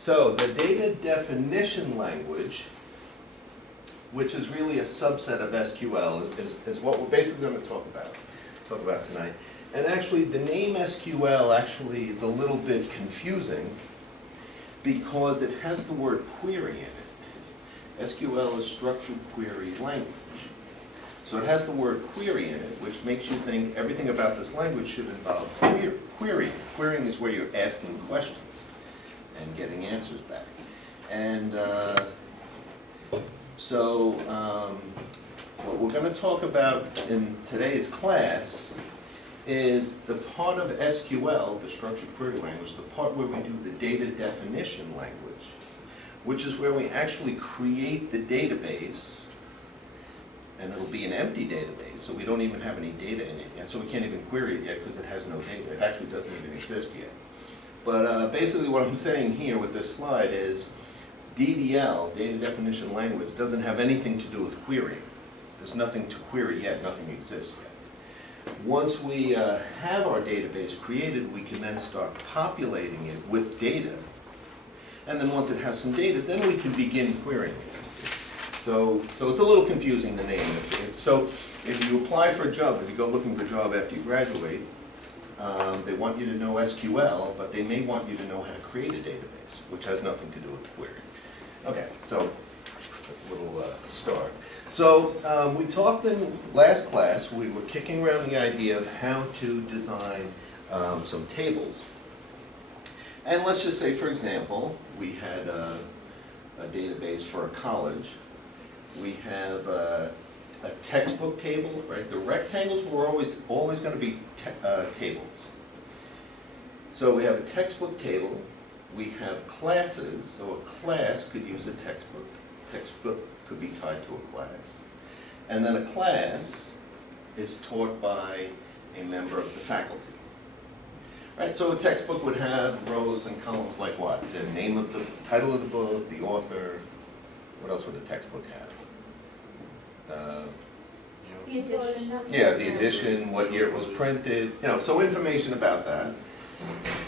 So the data definition language, which is really a subset of SQL, is what we're basically going to talk about tonight. And actually, the name SQL actually is a little bit confusing because it has the word query in it. SQL is structured query language. So it has the word query in it, which makes you think everything about this language should involve querying. Querying is where you're asking questions and getting answers back. And so what we're going to talk about in today's class is the part of SQL, the structured query language, the part where we do the data definition language, which is where we actually create the database, and it'll be an empty database, so we don't even have any data in it yet, so we can't even query it yet because it has no data. It actually doesn't even exist yet. But basically what I'm saying here with this slide is DDL, data definition language, doesn't have anything to do with querying. There's nothing to query yet, nothing exists yet. Once we have our database created, we can then start populating it with data. And then once it has some data, then we can begin querying it. So it's a little confusing, the name. So if you apply for a job, if you go looking for a job after you graduate, they want you to know SQL, but they may want you to know how to create a database, which has nothing to do with querying. Okay, so that's a little start. So we talked in last class, we were kicking around the idea of how to design some tables. And let's just say, for example, we had a database for a college. We have a textbook table, right? The rectangles were always going to be tables. So we have a textbook table. We have classes, so a class could use a textbook. Textbook could be tied to a class. And then a class is taught by a member of the faculty. Right, so a textbook would have rows and columns like what? The name of the title of the book, the author. What else would a textbook have? The edition. Yeah, the edition, what year it was printed, so information about that.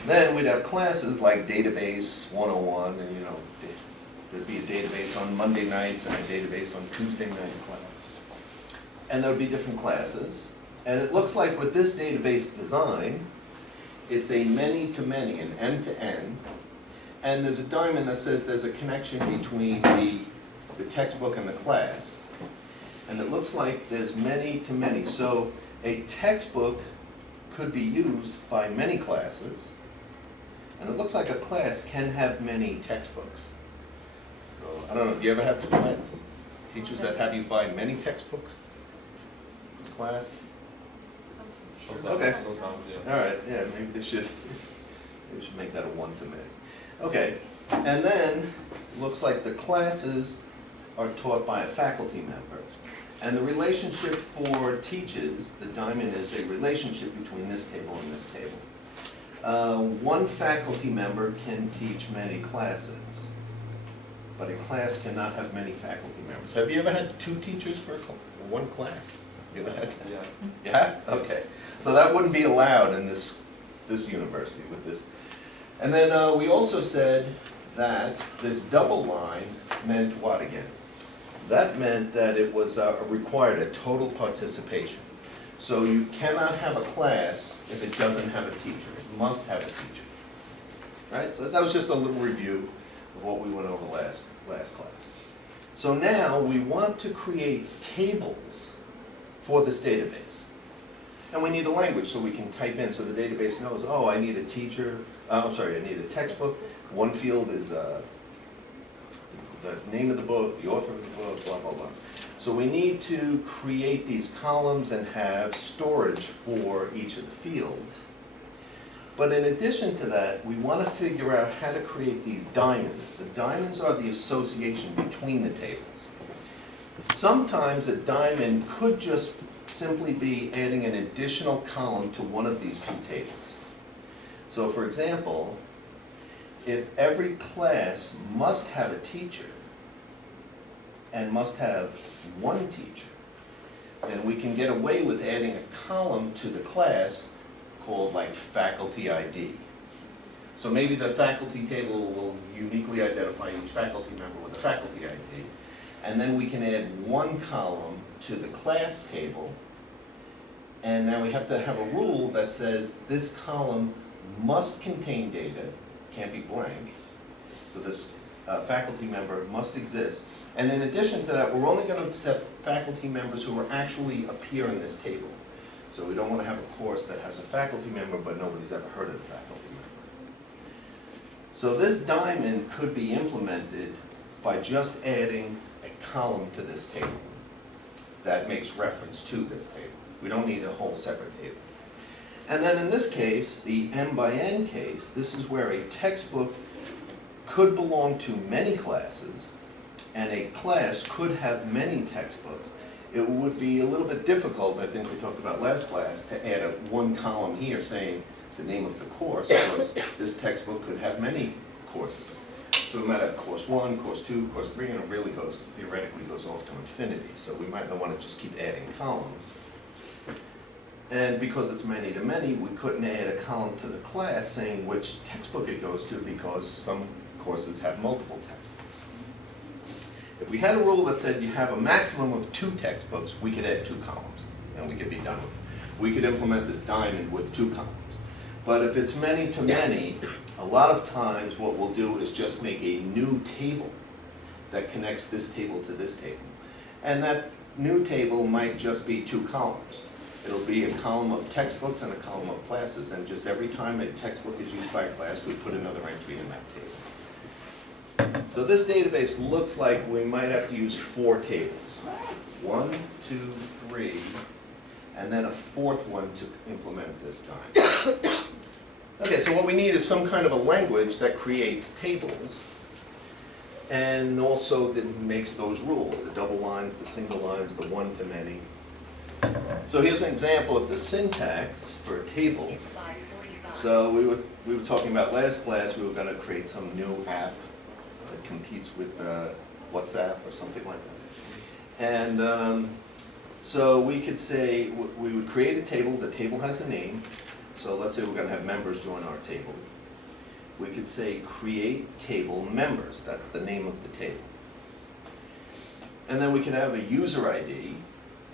Then we'd have classes like Database 101, and there'd be a database on Monday nights and a database on Tuesday night class. And there would be different classes. And it looks like with this database design, it's a many-to-many, an end-to-end. And there's a diamond that says there's a connection between the textbook and the class. And it looks like there's many-to-many. So a textbook could be used by many classes. And it looks like a class can have many textbooks. So, I don't know, do you ever have teachers that have you buy many textbooks in class? Okay. Sometimes, yeah. All right, yeah, maybe they should make that a one-to-many. Okay, and then it looks like the classes are taught by a faculty member. And the relationship for teachers, the diamond is a relationship between this table and this table. One faculty member can teach many classes, but a class cannot have many faculty members. Have you ever had two teachers for one class? You ever had that? Yeah. Yeah? Okay. So that wouldn't be allowed in this university with this. And then we also said that this double line meant what again? That meant that it was required a total participation. So you cannot have a class if it doesn't have a teacher. It must have a teacher. Right? So that was just a little review of what we went over last class. So now we want to create tables for this database. And we need a language so we can type in so the database knows, oh, I need a teacher, I need a textbook. One field is the name of the book, the author of the book, blah, blah, blah. So we need to create these columns and have storage for each of the fields. But in addition to that, we want to figure out how to create these diamonds. The diamonds are the association between the tables. Sometimes a diamond could just simply be adding an additional column to one of these two tables. So for example, if every class must have a teacher and must have one teacher, then we can get away with adding a column to the class called like faculty ID. So maybe the faculty table will uniquely identify each faculty member with a faculty ID. And then we can add one column to the class table. And now we have to have a rule that says this column must contain data, can't be blank. So this faculty member must exist. And in addition to that, we're only going to accept faculty members who actually appear in this table. So we don't want to have a course that has a faculty member, but nobody's ever heard of the faculty member. So this diamond could be implemented by just adding a column to this table that makes reference to this table. We don't need a whole separate table. And then in this case, the M by N case, this is where a textbook could belong to many classes, and a class could have many textbooks. It would be a little bit difficult, I think we talked about last class, to add one column here saying the name of the course, because this textbook could have many courses. So we might have course 1, course 2, course 3, and it really goes, theoretically goes off to infinity. So we might not want to just keep adding columns. And because it's many to many, we couldn't add a column to the class saying which textbook it goes to, because some courses have multiple textbooks. If we had a rule that said you have a maximum of 2 textbooks, we could add 2 columns, and we could be done with it. We could implement this diamond with 2 columns. But if it's many to many, a lot of times what we'll do is just make a new table that connects this table to this table. And that new table might just be 2 columns. It'll be a column of textbooks and a column of classes, and just every time a textbook is used by a class, we put another entry in that table. So this database looks like we might have to use 4 tables. 1, 2, 3, and then a 4th one to implement this time. Okay, so what we need is some kind of a language that creates tables and also that makes those rules, the double lines, the single lines, the one to many. So here's an example of the syntax for a table. So we were talking about last class, we were going to create some new app that competes with WhatsApp or something like that. And so we could say, we would create a table, the table has a name. So let's say we're going to have members join our table. We could say create table members, that's the name of the table. And then we can have a user ID,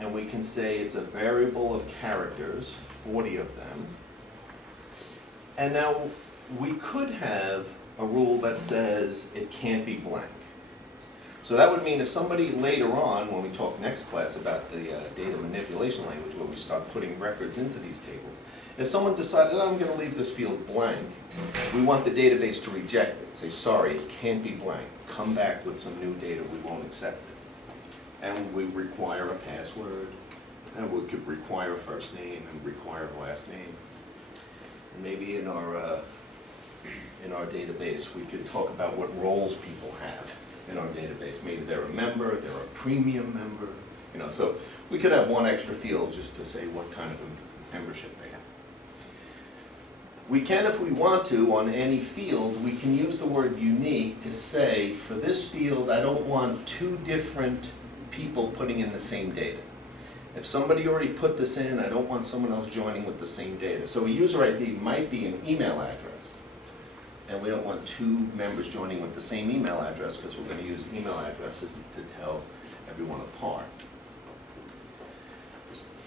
and we can say it's a variable of characters, 40 of them. And now we could have a rule that says it can't be blank. So that would mean if somebody later on, when we talk next class about the data manipulation language, where we start putting records into these tables, if someone decided, oh, I'm going to leave this field blank, we want the database to reject it. Say, sorry, it can't be blank. Come back with some new data, we won't accept it. And we require a password, and we could require a first name and require a last name. And maybe in our database, we could talk about what roles people have in our database. Maybe they're a member, they're a premium member, you know. So we could have one extra field just to say what kind of a membership they have. We can, if we want to, on any field, we can use the word unique to say, for this field, I don't want 2 different people putting in the same data. If somebody already put this in, I don't want someone else joining with the same data. So a user ID might be an email address, and we don't want 2 members joining with the same email address because we're going to use email addresses to tell everyone apart.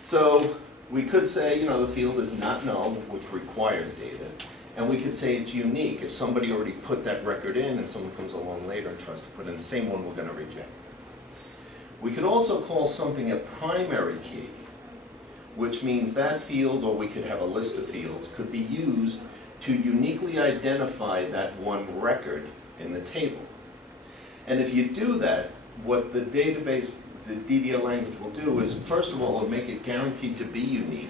So we could say, you know, the field is not null, which requires data, and we could say it's unique. If somebody already put that record in and someone comes along later and tries to put in the same one, we're going to reject it. We could also call something a primary key, which means that field, or we could have a list of fields, could be used to uniquely identify that one record in the table. And if you do that, what the database, the DDL language will do is, first of all, it'll make it guaranteed to be unique,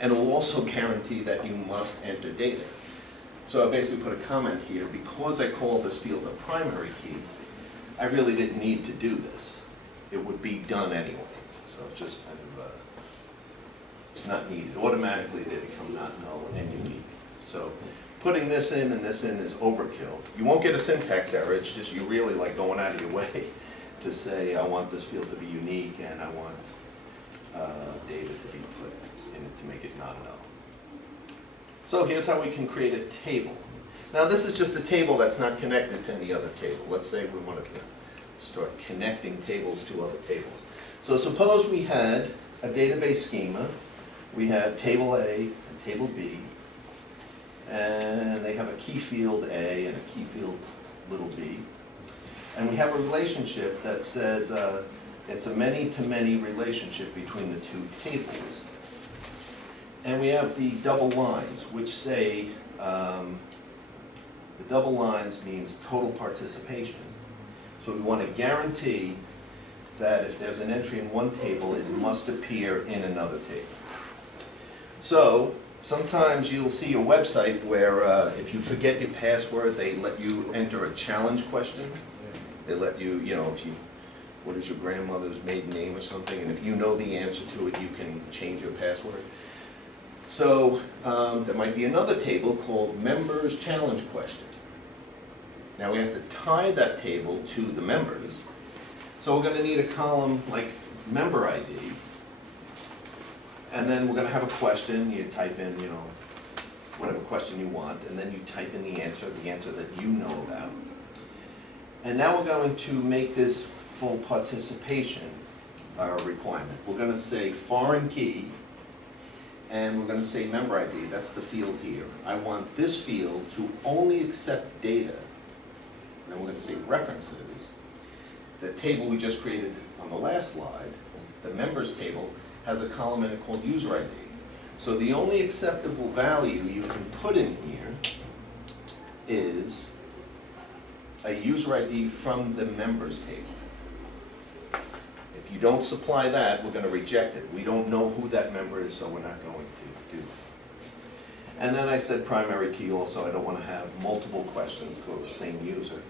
and it will also guarantee that you must enter data. So I basically put a comment here, because I call this field a primary key, I really didn't need to do this. It would be done anyway. So it's just kind of, it's not needed. Automatically they become not null and unique. So putting this in and this in is overkill. You won't get a syntax error, it's just you really like going out of your way to say, I want this field to be unique and I want data to be put in it to make it not null. So here's how we can create a table. Now, this is just a table that's not connected to any other table. Let's say we wanted to start connecting tables to other tables. So suppose we had a database schema. We have table A and table B, and they have a key field A and a key field little b. And we have a relationship that says it's a many-to-many relationship between the two tables. And we have the double lines, which say, the double lines means total participation. So we want to guarantee that if there's an entry in one table, it must appear in another table. So sometimes you'll see a website where if you forget your password, they let you enter a challenge question. They let you, what is your grandmother's maiden name or something, and if you know the answer to it, you can change your password. So there might be another table called Members Challenge Question. Now we have to tie that table to the members. So we're going to need a column like Member ID. And then we're going to have a question. You type in, whatever question you want, and then you type in the answer that you know about. And now we're going to make this full participation requirement. We're going to say foreign key, and we're going to say member ID. That's the field here. I want this field to only accept data. Then we're going to say references. The table we just created on the last slide, the members table, has a column in it called user ID. So the only acceptable value you can put in here is a user ID from the members table. If you don't supply that, we're going to reject it. We don't know who that member is, so we're not going to do it. And then I said primary key also. I don't want to have multiple questions for the same user.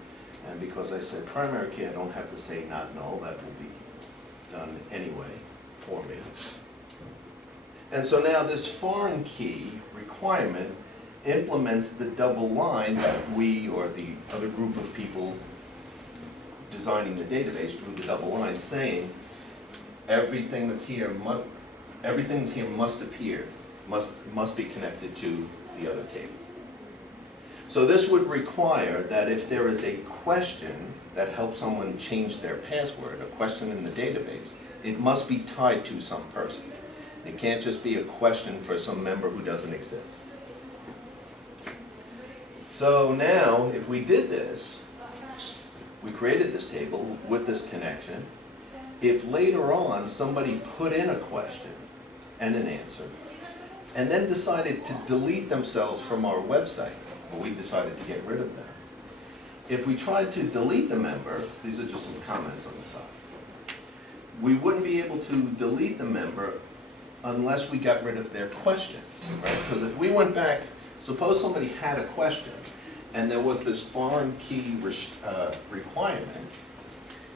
And because I said primary key, I don't have to say not null. That will be done anyway for me. And so now this foreign key requirement implements the double line that we, or the other group of people designing the database, drew the double line saying everything that's here must appear, must be connected to the other table. So this would require that if there is a question that helps someone change their password, a question in the database, it must be tied to some person. It can't just be a question for some member who doesn't exist. So now, if we did this, we created this table with this connection. If later on somebody put in a question and an answer, and then decided to delete themselves from our website, well, we decided to get rid of them. If we tried to delete the member, these are just some comments on the side, we wouldn't be able to delete the member unless we got rid of their question, right? Because if we went back, suppose somebody had a question, and there was this foreign key requirement,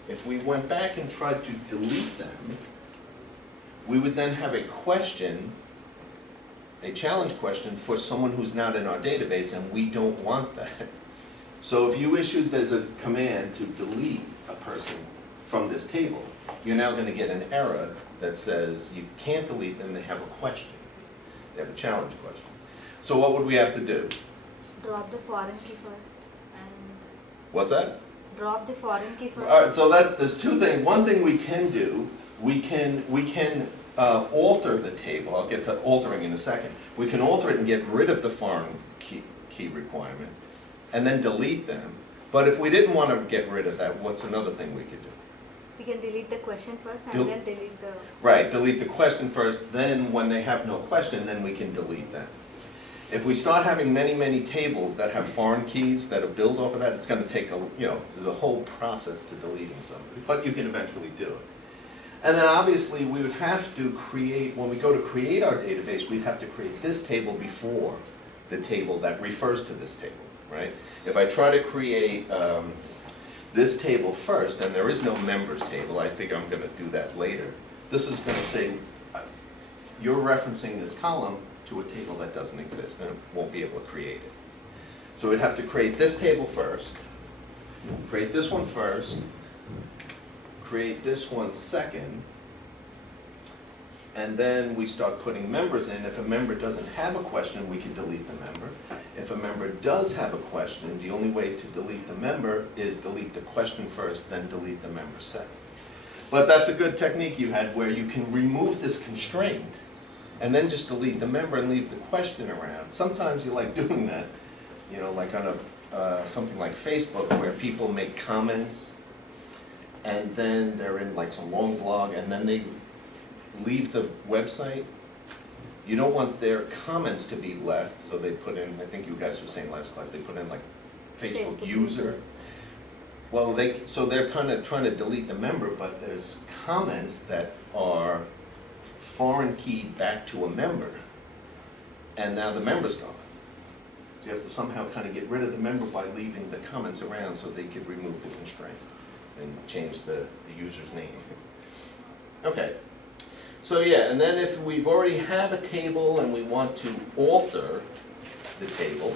if we went back and tried to delete them, we would then have a question, a challenge question for someone who's not in our database, and we don't want that. So if you issued, there's a command to delete a person from this table, you're now going to get an error that says you can't delete them, they have a question. They have a challenge question. So what would we have to do? Drop the foreign key first and... What's that? Drop the foreign key first. All right, so there's two things. One thing we can do, we can alter the table. I'll get to altering in a second. We can alter it and get rid of the foreign key requirement and then delete them. But if we didn't want to get rid of that, what's another thing we could do? We can delete the question first and then delete the... Right, delete the question first, then when they have no question, then we can delete them. If we start having many, many tables that have foreign keys that are built off of that, it's going to take there's a whole process to deleting somebody, but you can eventually do it. And then obviously we would have to create, when we go to create our database, we'd have to create this table before the table that refers to this table, right? If I try to create this table first, and there is no members table, I figure I'm going to do that later. This is going to say, you're referencing this column to a table that doesn't exist, and it won't be able to create it. So we'd have to create this table first, create this one first, create this one second, And then we start putting members in. If a member doesn't have a question, we can delete the member. If a member does have a question, the only way to delete the member is delete the question first, then delete the member second. But that's a good technique you had where you can remove this constraint and then just delete the member and leave the question around. Sometimes you like doing that, you know, like on something like Facebook where people make comments and then they're in like some long blog and then they leave the website. You don't want their comments to be left, so they put in, I think you guys were saying last class, they put in like Facebook user. Well, so they're kind of trying to delete the member, but there's comments that are foreign keyed back to a member, and now the member's gone. So you have to somehow kind of get rid of the member by leaving the comments around so they could remove the constraint and change the user's name. Okay. So yeah, and then if we've already have a table and we want to alter the table,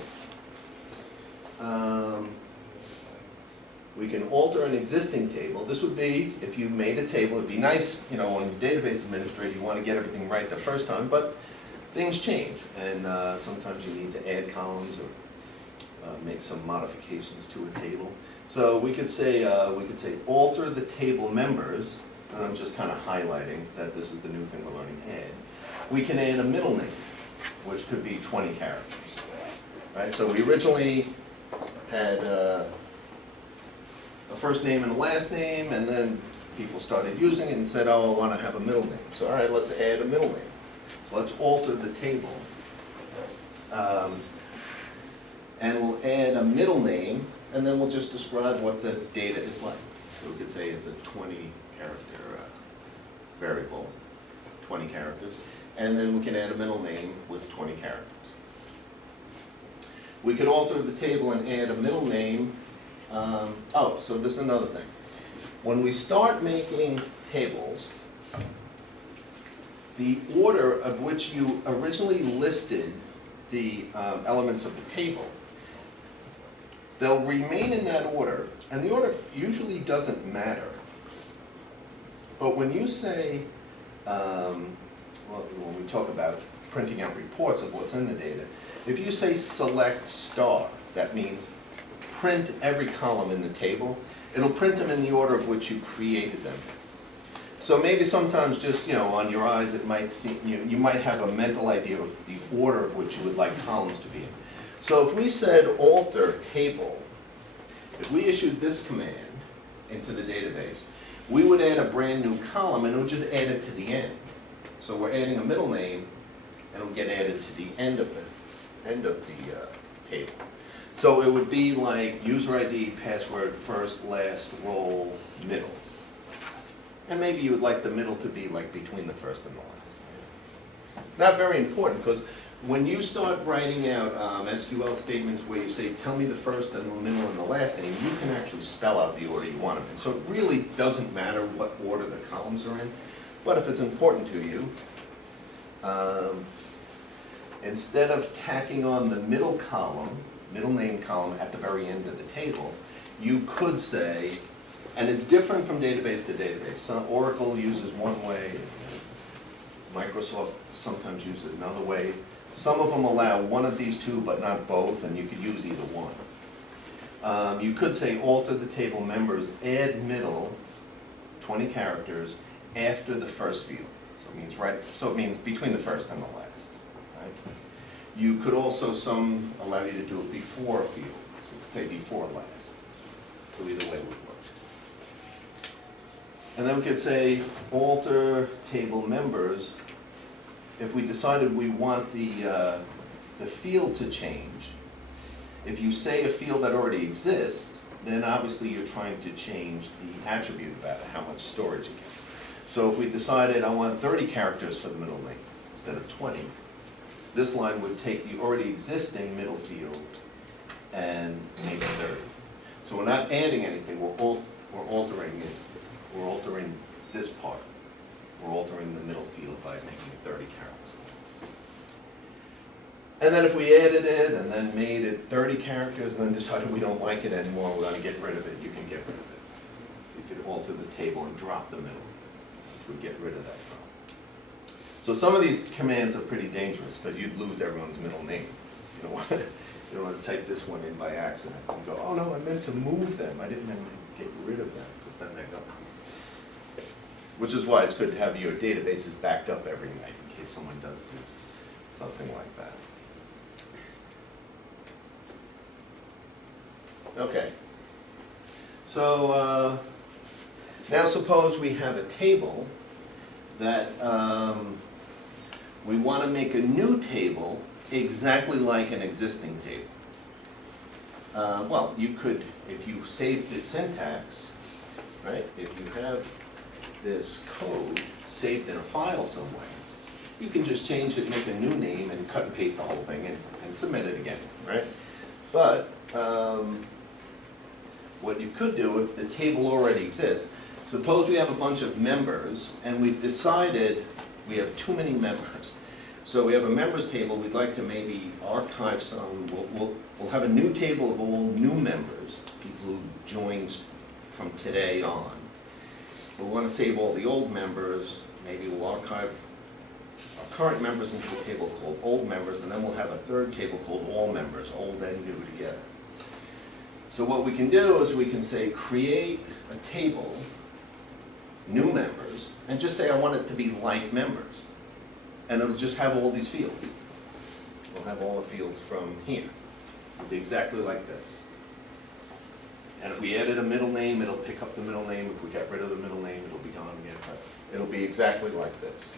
we can alter an existing table. This would be, if you made a table, it'd be nice, you know, on database administrator, you want to get everything right the first time, but things change, and sometimes you need to add columns or make some modifications to a table. So we could say alter the table members. And I'm just kind of highlighting that this is the new thing we're learning to add. We can add a middle name, which could be 20 characters. Right? So we originally had a first name and a last name, and then people started using it and said, oh, I want to have a middle name. So all right, let's add a middle name. So let's alter the table. And we'll add a middle name, and then we'll just describe what the data is like. So we could say it's a 20-character variable, 20 characters, and then we can add a middle name with 20 characters. We could alter the table and add a middle name. So this is another thing. When we start making tables, the order of which you originally listed the elements of the table, they'll remain in that order, and the order usually doesn't matter. But when you say, when we talk about printing out reports of what's in the data, if you say select star, that means print every column in the table. It'll print them in the order of which you created them. So maybe sometimes just, you know, on your eyes it might seem, you might have a mental idea of the order of which you would like columns to be in. So if we said alter table, if we issued this command into the database, we would add a brand new column and it would just add it to the end. So we're adding a middle name and it'll get added to the end of the table. So it would be like user ID, password, first, last, role, middle. And maybe you would like the middle to be like between the first and the last. It's not very important because when you start writing out SQL statements where you say, tell me the first and the middle and the last name, you can actually spell out the order you want them in. So it really doesn't matter what order the columns are in. But if it's important to you, instead of tacking on the middle name column at the very end of the table, you could say, and it's different from database to database. Some Oracle uses one way, Microsoft sometimes uses it another way. Some of them allow one of these two, but not both, and you could use either one. You could say alter the table members, add middle, 20 characters, after the first field. So it means between the first and the last. Right? You could also, some allow you to do it before a field, so you could say before last. So either way would work. And then we could say alter table members. If we decided we want the field to change, if you say a field that already exists, then obviously you're trying to change the attribute about it, how much storage it gets. So if we decided I want 30 characters for the middle name instead of 20, this line would take the already existing middle field and make it 30. So we're not adding anything, we're altering it. We're altering this part. We're altering the middle field by making it 30 characters. And then if we added it and then made it 30 characters and then decided we don't like it anymore, we're going to get rid of it, you can get rid of it. So you could alter the table and drop the middle, which would get rid of that column. So some of these commands are pretty dangerous, because you'd lose everyone's middle name. You don't want to, you don't want to type this one in by accident and go, oh no, I meant to move them, I didn't mean to get rid of them, because then they're gone. Which is why it's good to have your databases backed up every night, in case someone does do something like that. Okay. So, now suppose we have a table that we want to make a new table exactly like an existing table. Well, you could, if you save the syntax, right, if you have this code saved in a file somewhere, you can just change it, make a new name, and cut and paste the whole thing and submit it again, right? But what you could do if the table already exists, suppose we have a bunch of members and we've decided we have too many members. So we have a members table, we'd like to maybe archive some, we'll have a new table of all new members, people who joined from today on. We want to save all the old members, maybe we'll archive our current members into a table called old members, and then we'll have a third table called all members, old and new together. So what we can do is we can say create a table, new members, and just say I want it to be like members. And it'll just have all these fields. We'll have all the fields from here. It'll be exactly like this. And if we added a middle name, it'll pick up the middle name. If we get rid of the middle name, it'll be gone again. It'll be exactly like this.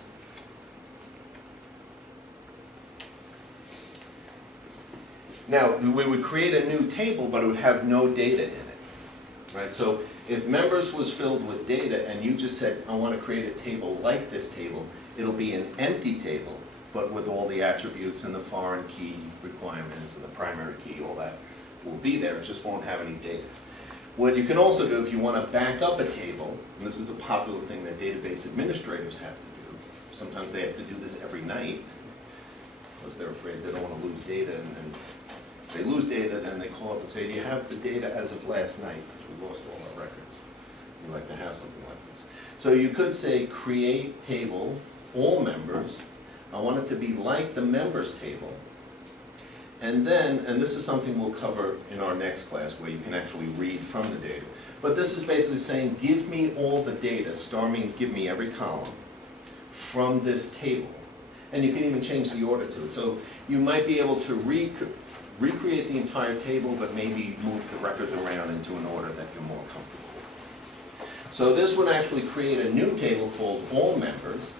Now, we would create a new table, but it would have no data in it, right? So if members was filled with data and you just said, I want to create a table like this table, it'll be an empty table, but with all the attributes and the foreign key requirements and the primary key, all that will be there. It just won't have any data. What you can also do if you want to back up a table, and this is a popular thing that database administrators have to do. Sometimes they have to do this every night because they're afraid they don't want to lose data, and then if they lose data, then they call up and say, do you have the data as of last night? Because we lost all our records. We'd like to have something like this. So you could say create table, all members. I want it to be like the members table. And then, and this is something we'll cover in our next class where you can actually read from the data. But this is basically saying, give me all the data. Star means give me every column from this table. And you can even change the order to it. So you might be able to recreate the entire table, but maybe move the records around into an order that you're more comfortable with. So this would actually create a new table called all members.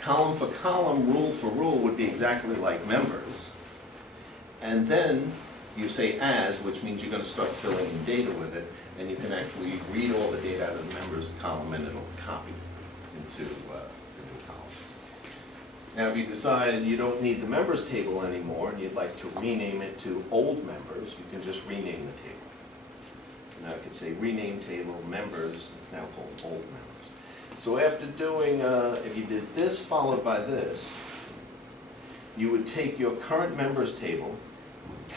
Column for column, rule for rule would be exactly like members. And then you say as, which means you're going to start filling in data with it, and you can actually read all the data out of the members column and it'll copy into the new column. Now if you decide you don't need the members table anymore and you'd like to rename it to old members, you can just rename the table. Now I could say rename table members, it's now called old members. So after doing, if you did this followed by this, you would take your current members table,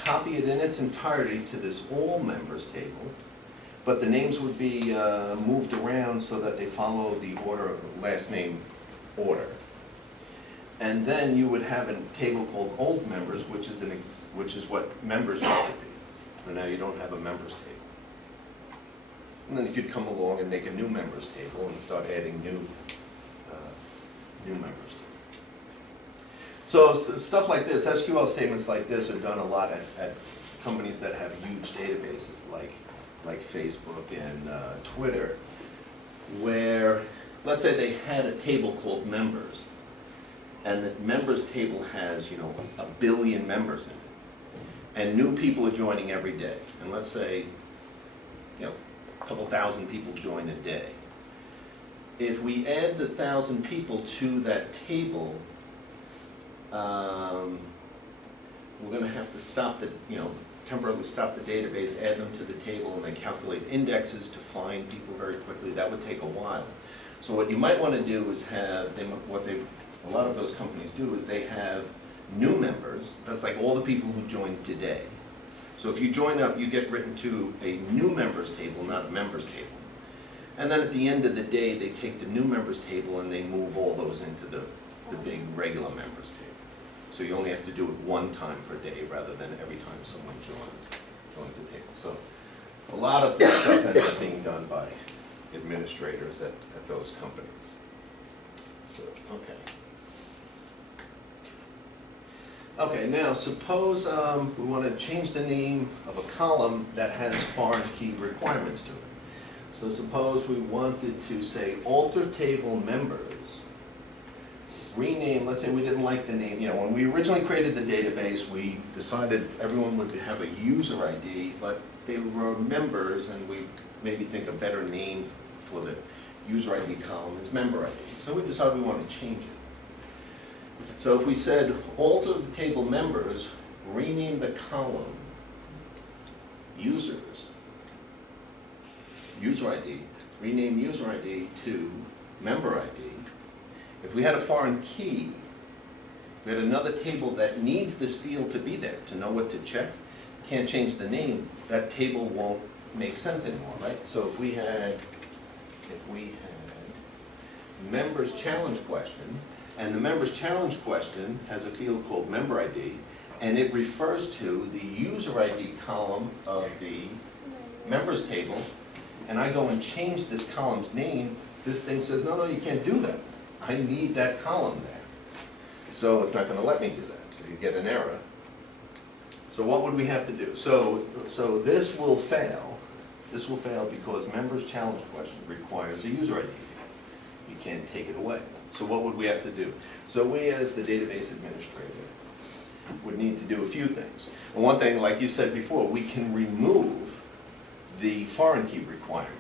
copy it in its entirety to this all members table, but the names would be moved around so that they follow the order of the last name order. And then you would have a table called old members, which is what members used to be. So now you don't have a members table. And then you could come along and make a new members table and start adding new members. So stuff like this, SQL statements like this are done a lot at companies that have huge databases like Facebook and Twitter, where let's say they had a table called members, and the members table has, 1 billion members in it, and new people are joining every day, and let's say, a couple thousand people join a day. If we add the 1,000 people to that table, we're going to have to stop the, temporarily stop the database, add them to the table, and then calculate indexes to find people very quickly. That would take a while. So what you might want to do is have, a lot of those companies do is they have new members. That's like all the people who joined today. So if you join up, you get written to a new members table, not a members table. And then at the end of the day, they take the new members table and they move all those into the big regular members table. So you only have to do it one time per day rather than every time someone joins the table. So a lot of this stuff ends up being done by administrators at those companies. So, okay. Okay, now suppose we want to change the name of a column that has foreign key requirements to it. So suppose we wanted to say alter table members, rename, let's say we didn't like the name, you know, when we originally created the database, we decided everyone would have a user ID, but they were members, and we maybe think a better name for the user ID column is member ID. So we decided we want to change it. So if we said alter the table members, rename the column users, user ID, rename user ID to member ID. If we had a foreign key, we had another table that needs this field to be there, to know what to check, can't change the name, that table won't make sense anymore, right? So if we had members challenge question, and the members challenge question has a field called member ID, and it refers to the user ID column of the members table, and I go and change this column's name, this thing says, no, you can't do that. I need that column there. So it's not going to let me do that. So you get an error. So what would we have to do? So this will fail. This will fail because members challenge question requires a user ID field. You can't take it away. So what would we have to do? So we, as the database administrator, would need to do a few things. And one thing, like you said before, we can remove the foreign key requirement.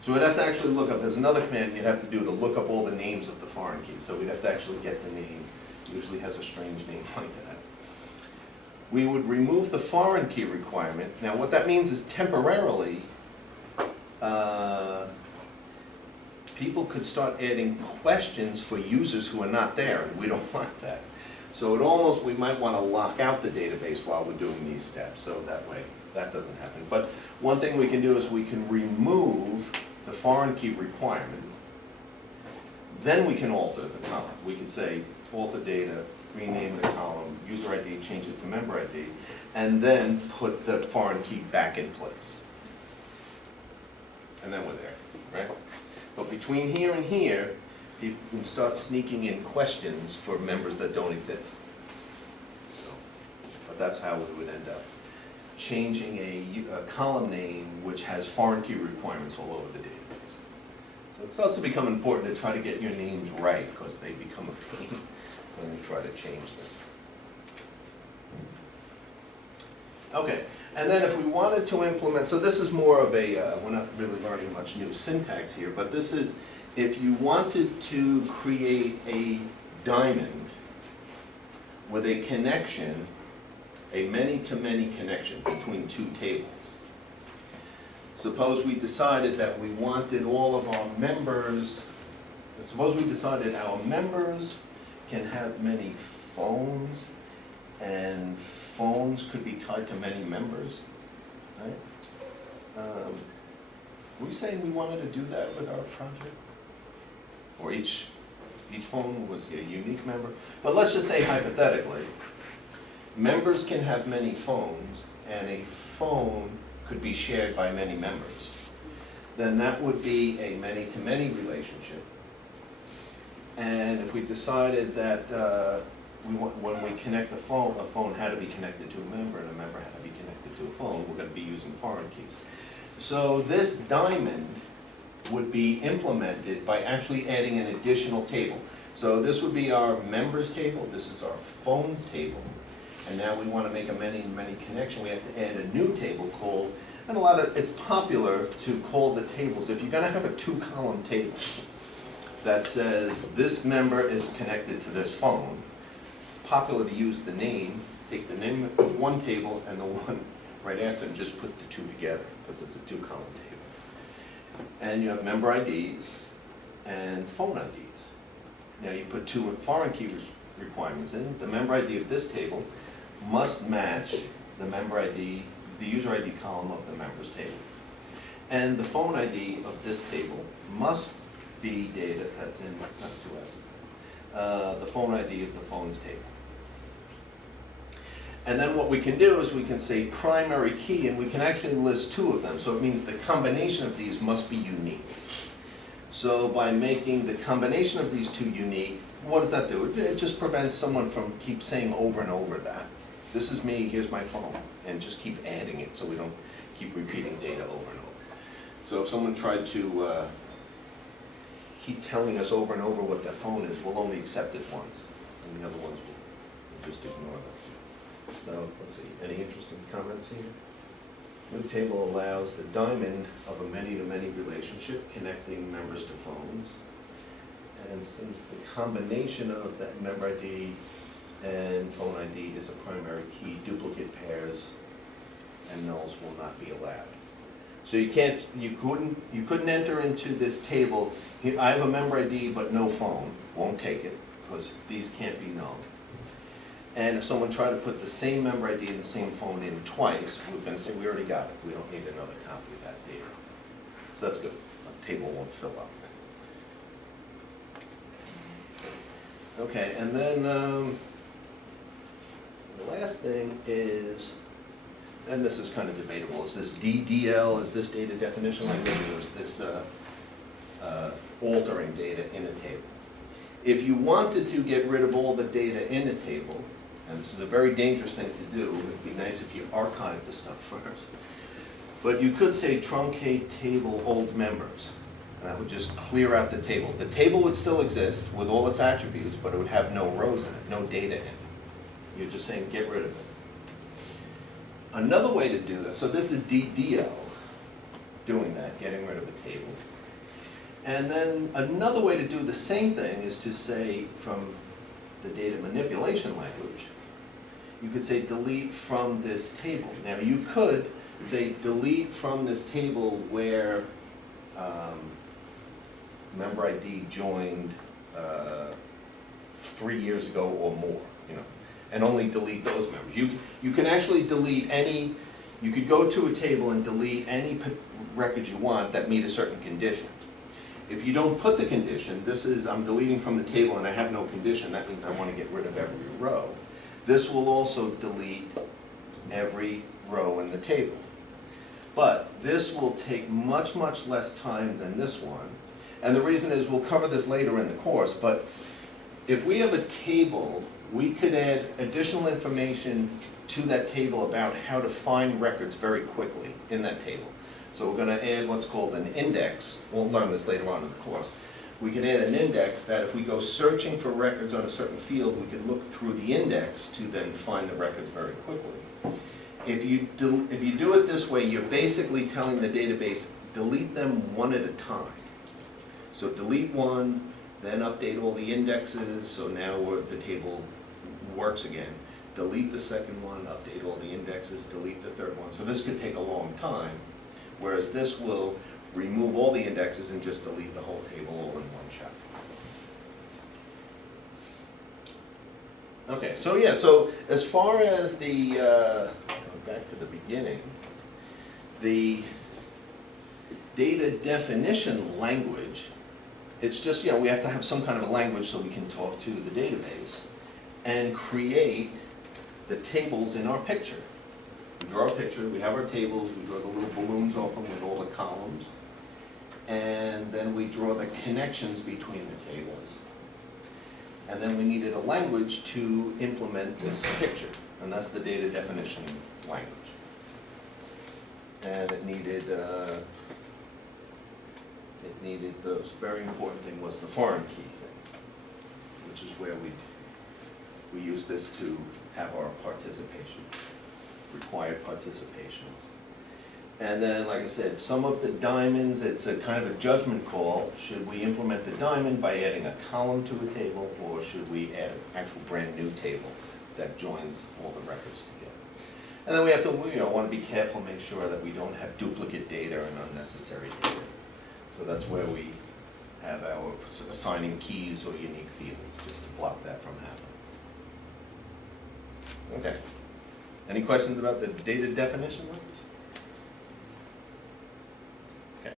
So we'd have to actually look up, there's another command you'd have to do to look up all the names of the foreign keys. So we'd have to actually get the name. It usually has a strange name like that. We would remove the foreign key requirement. Now what that means is temporarily, people could start adding questions for users who are not there, and we don't want that. So it almost, we might want to lock out the database while we're doing these steps, so that way that doesn't happen. But one thing we can do is we can remove the foreign key requirement. Then we can alter the column. We can say alter data, rename the column, user ID, change it to member ID, and then put the foreign key back in place. And then we're there, right? But between here and here, people can start sneaking in questions for members that don't exist. So, but that's how we would end up changing a column name which has foreign key requirements all over the database. So it starts to become important to try to get your names right because they become a pain when you try to change them. Okay, and then if we wanted to implement, so this is more of a, we're not really learning much new syntax here, but this is, if you wanted to create a diamond with a connection, a many-to-many connection between two tables. Suppose we decided that we wanted all of our members, suppose we decided our members can have many phones, and phones could be tied to many members, right? Were we saying we wanted to do that with our project? Or each phone was a unique member? But let's just say hypothetically, members can have many phones, and a phone could be shared by many members. Then that would be a many-to-many relationship. And if we decided that when we connect the phone had to be connected to a member, and a member had to be connected to a phone, we're going to be using foreign keys. So this diamond would be implemented by actually adding an additional table. So this would be our members table, this is our phones table, and now we want to make a many-to-many connection. We have to add a new table called, and it's popular to call the tables, if you're going to have a two-column table that says this member is connected to this phone, it's popular to use the name, take the name of one table and the one right after and just put the two together, because it's a two-column table. And you have member IDs and phone IDs. Now you put two foreign key requirements in. The member ID of this table must match the member ID, the user ID column of the members table. And the phone ID of this table must be data that's in, not two S's, the phone ID of the phones table. And then what we can do is we can say primary key, and we can actually list two of them. So it means the combination of these must be unique. So by making the combination of these two unique, what does that do? It just prevents someone from keep saying over and over that. This is me, here's my phone, and just keep adding it so we don't keep repeating data over and over. So if someone tried to keep telling us over and over what their phone is, we'll only accept it once, and the other ones we'll just ignore them. So, let's see, any interesting comments here? New table allows the diamond of a many-to-many relationship connecting members to phones. And since the combination of that member ID and phone ID is a primary key, duplicate pairs and nulls will not be allowed. So you couldn't enter into this table, I have a member ID but no phone, won't take it, because these can't be null. And if someone tried to put the same member ID and the same phone in twice, we're going to say, we already got it, we don't need another copy of that data. So that's good, the table won't fill up. Okay, and then the last thing is, and this is kind of debatable, is this DDL, is this data definition language, or is this altering data in a table? If you wanted to get rid of all the data in a table, and this is a very dangerous thing to do, it would be nice if you archived the stuff first, but you could say truncate table old members, and that would just clear out the table. The table would still exist with all its attributes, but it would have no rows in it, no data in it. You're just saying get rid of it. Another way to do this, so this is DDL, doing that, getting rid of a table. And then another way to do the same thing is to say from the data manipulation language, you could say delete from this table. Now you could say delete from this table where member ID joined 3 years ago or more, you know, and only delete those members. You can actually delete any, you could go to a table and delete any records you want that meet a certain condition. If you don't put the condition, this is, I'm deleting from the table and I have no condition, that means I want to get rid of every row. This will also delete every row in the table. But this will take much, much less time than this one. And the reason is, we'll cover this later in the course, but if we have a table, we could add additional information to that table about how to find records very quickly in that table. So we're going to add what's called an index. We'll learn this later on in the course. We could add an index that if we go searching for records on a certain field, we could look through the index to then find the records very quickly. If you do it this way, you're basically telling the database, delete them one at a time. So delete one, then update all the indexes, so now the table works again. Delete the second one, update all the indexes, delete the third one. So this could take a long time. Whereas this will remove all the indexes and just delete the whole table all in one shot. Okay, so yeah, so as far as the, going back to the beginning, the data definition language, it's just, you know, we have to have some kind of a language so we can talk to the database and create the tables in our picture. We draw a picture, we have our tables, we draw the little balloons off them with all the columns, and then we draw the connections between the tables. And then we needed a language to implement this picture, and that's the data definition language. And it needed the very important thing was the foreign key thing, which is where we use this to have our participation. Required participations. And then, like I said, some of the diamonds, it's a kind of a judgment call. Should we implement the diamond by adding a column to a table, or should we add an actual brand new table that joins all the records together? And then we have to, want to be careful, make sure that we don't have duplicate data and unnecessary data. So that's where we have our assigning keys or unique fields, just to block that from happening. Okay. Any questions about the data definition language?